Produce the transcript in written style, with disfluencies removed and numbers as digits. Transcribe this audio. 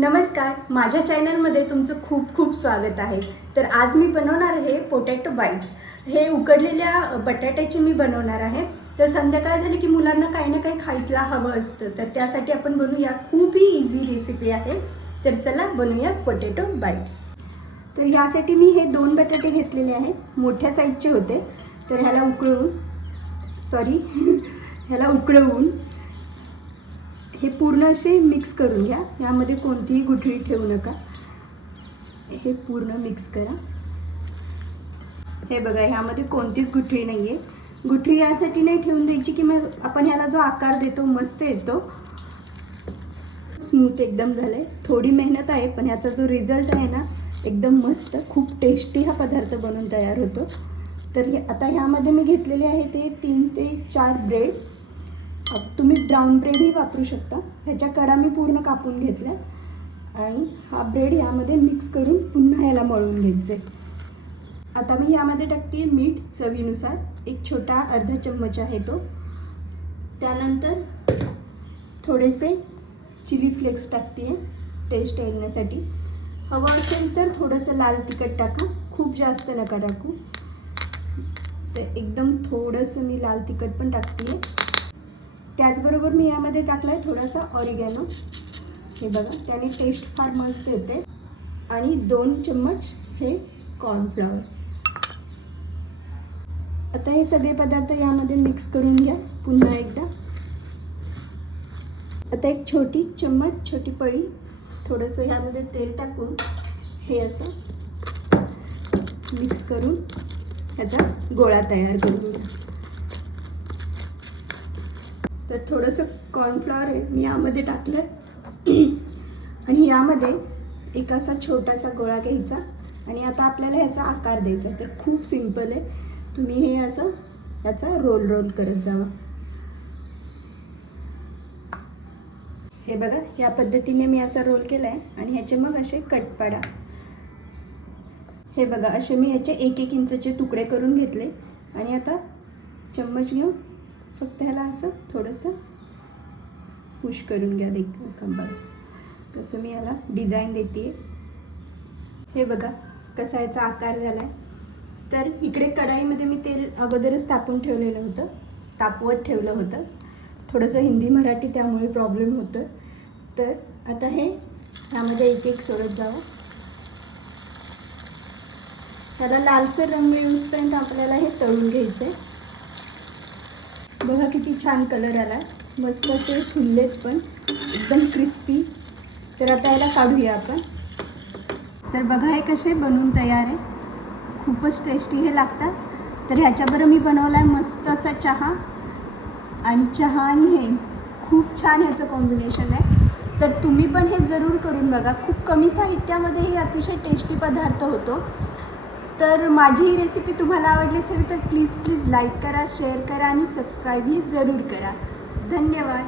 नमस्कार, माझ्या चॅनलमध्ये तुमचं खूप खूप स्वागत आहे। तर आज मी बनवणार आहे पोटॅटो बाईट्स। हे उकडलेल्या बटाट्याचे मी बनवणार आहे। तर संध्याकाळ झाली की मुलांना काही ना काही खायला हवं असतं, तर त्यासाठी आपण बनवूया। खूप ही इझी रेसिपी आहे। तर चला बनवूया पोटॅटो बाईट्स। तर यासाठी मी हे 2 बटाटे घेतलेले आहेत, मोठ्या साईजचे होते। तर ह्याला उकळवून हे पूर्ण असे मिक्स करून घ्या। यामध्ये कोणतीही गुठळी ठेवू नका। हे पूर्ण मिक्स करा। हे बघा, यामध्ये कोणतीच गुठळी नाही आहे। गुठळी यासाठी नाही ठेवून द्यायची की मग आपण याला जो आकार देतो मस्त येतो, स्मूथ एकदम झालंय। थोडी मेहनत आहे पण याचा जो रिझल्ट आहे ना एकदम मस्त, खूप टेस्टी हा पदार्थ बनून तयार होतो। तर आता ह्यामध्ये मी घेतलेले आहे ते 3 ते 4 ब्रेड। तुम्ही ब्राउन ब्रेडही वापरू शकता। ह्याच्या कडा मी पूर्ण कापून घेतल्या आणि हा ब्रेड यामध्ये मिक्स करून पुन्हा याला मळून घ्यायचे। आता मी यामध्ये टाकते मीठ चवीनुसार, एक छोटा अर्धा चम्मच आहे तो। त्यानंतर थोडेसे चिली फ्लेक्स टाकते टेस्ट येण्यासाठी। हवं असेल तर थोडंसं लाल तिखट टाका, खूप जास्त नका टाकू। तर एकदम थोडंसं मी लाल तिखट पण टाकते। त्याचबरोबर मी यामध्ये टाकला आहे थोडासा ऑरिगॅनो। हे बघा, त्याने टेस्ट फार मस्त येते। आणि 2 चम्मच हे कॉर्नफ्लॉवर। आता हे सगळे पदार्थ यामध्ये मिक्स करून घ्या पुन्हा एकदा। आता एक छोटी पळी थोडंसं यामध्ये तेल टाकून हे असं मिक्स करून ह्याचा गोळा तयार करून घ्या। तर थोडंसं कॉर्नफ्लॉवर आहे मी यामध्ये टाकलं आणि यामध्ये एक असा छोटासा गोळा घ्यायचा आणि आता आपल्याला ह्याचा आकार द्यायचा। तर खूप सिंपल आहे, तुम्ही हे असं याचा रोल करत जावा। हे बघा, या पद्धतीने मी याचा रोल केला आहे आणि ह्याचे मग असे कट पाडा। हे बघा, असे मी ह्याचे 1-1 इंचचे तुकडे करून घेतले आणि आता चम्मच घेऊन फक्त ह्याला असं थोडंसं पुश करून घ्या। बघा कसं मी याला डिझाईन देते। हे बघा कसा याचा आकार झाला आहे। तर इकडे कढाईमध्ये मी तेल अगोदरच तापवत ठेवलं होतं। थोडंसं हिंदी मराठी त्यामुळे प्रॉब्लेम होतं। तर आता हे ह्यामध्ये एक सोडत जावं। त्याला लालसर रंग येऊपर्यंत आपल्याला हे तळून घ्यायचं आहे। बघा किती छान कलर आला, मस्त असे फुललेत पण एकदम क्रिस्पी। तर आता याला काढूया आपण। तर बघा हे कसे बनवून तयार आहे, खूपच टेस्टी हे लागतात। तर ह्याच्याबरोबर मी बनवला आहे मस्त असा चहा आणि हे खूप छान ह्याचं कॉम्बिनेशन आहे। तर तुम्ही पण हे जरूर करून बघा। खूप कमी साहित्यामध्ये हे अतिशय टेस्टी पदार्थ होतो। तर माझी ही रेसिपी तुम्हाला आवडली असेल तर प्लीज लाईक करा, शेअर करा आणि सबस्क्राईबही जरूर करा। धन्यवाद।